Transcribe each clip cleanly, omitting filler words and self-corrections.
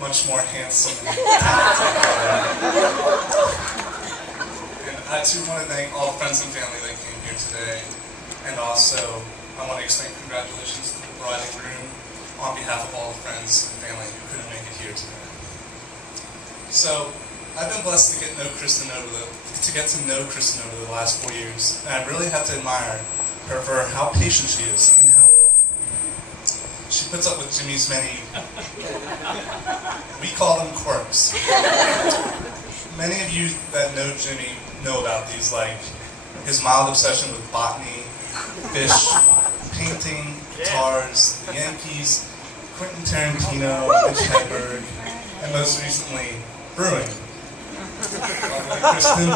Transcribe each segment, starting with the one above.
much more handsome and talented brother. And I too want to thank all the friends and family that came here today. And also, I want to extend congratulations to the bride and groom on behalf of all the friends and family who couldn't make it here today. So, I've been blessed to get to know Kristin over the last 4 years, and I really have to admire her for how patient she is and how well she puts up with Jimmy's many, we call them quirks. Many of you that know Jimmy know about these, like his mild obsession with botany, fish, painting, guitars, the Yankees, Quentin Tarantino, Mitch Hedberg, and most recently, brewing. Kristin,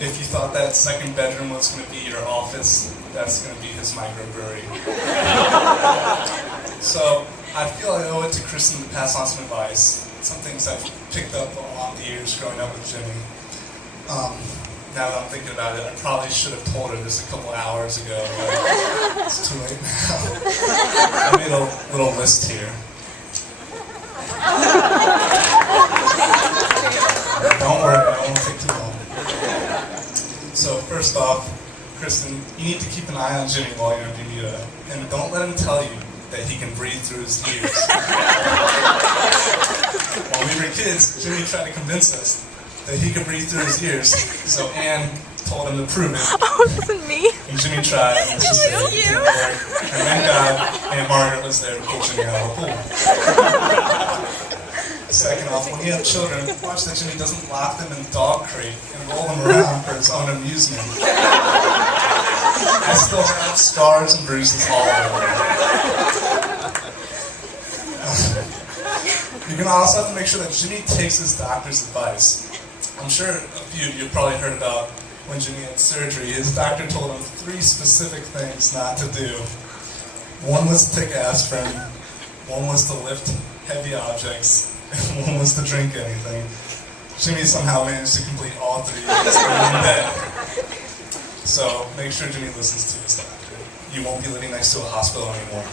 if you thought that second bedroom was going to be your office, that's going to be his microbrewery. So I feel I owe it to Kristin to pass on some advice, some things I've picked up along the years growing up with Jimmy. Now that I'm thinking about it, I probably should have told her this a couple hours ago, but it's too late now. I made a little list here. Don't worry, I won't take too long. So first off, Kristin, you need to keep an eye on Jimmy while you're in Bermuda, and don't let him tell you that he can breathe through his ears. While we were kids, Jimmy tried to convince us that he could breathe through his ears, so Anne told him to prove it. Oh, it wasn't me. And Jimmy tried, and It was you. And thank God Aunt Margaret was there to pull Jimmy out of the pool. Second off, when you have children, watch that Jimmy doesn't lock them in the dog crate and roll them around for his own amusement. I still have scars and bruises all over. You're going to also have to make sure that Jimmy takes his doctor's advice. I'm sure a few of you have probably heard about when Jimmy had surgery. His doctor told him 3 specific things not to do. One was to take aspirin, one was to lift heavy objects, and one was to drink anything. Jimmy somehow managed to complete all 3 in one day. So make sure Jimmy listens to his doctor. You won't be living next to a hospital anymore.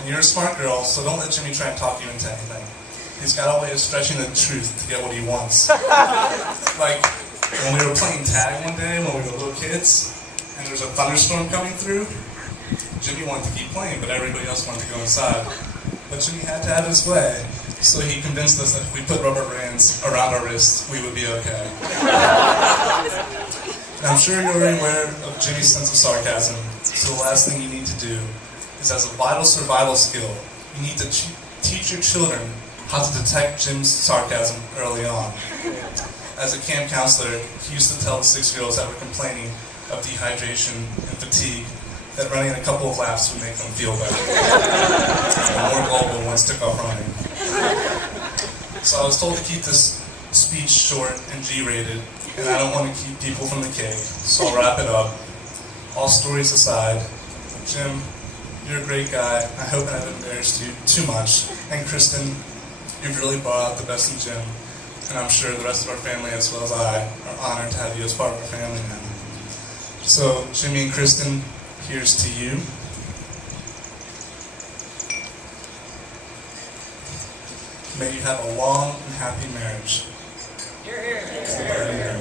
And you're a smart girl, so don't let Jimmy try and talk you into anything. He's got a way of stretching the truth to get what he wants. Like when we were playing tag one day when we were little kids, and there was a thunderstorm coming through, Jimmy wanted to keep playing, but everybody else wanted to go inside. But Jimmy had to have his way, so he convinced us that if we put rubber bands around our wrists, we would be okay. And I'm sure you're already aware of Jimmy's sense of sarcasm, so the last thing you need to do is, as a vital survival skill, you need to teach your children how to detect Jim's sarcasm early on. As a camp counselor, he used to tell the 6 girls that were complaining of dehydration and fatigue that running a couple of laps would make them feel better. The more gullible ones took off running. So I was told to keep this speech short and G-rated, and I don't want to keep people from the cake, so I'll wrap it up. All stories aside, Jim, you're a great guy. I hope I haven't embarrassed you too much. And Kristin, you've really brought out the best in Jim, and I'm sure the rest of our family, as well as I, are honored to have you as part of our family now. So, Jimmy and Kristin, here's to you. May you have a long and happy marriage. Here, here.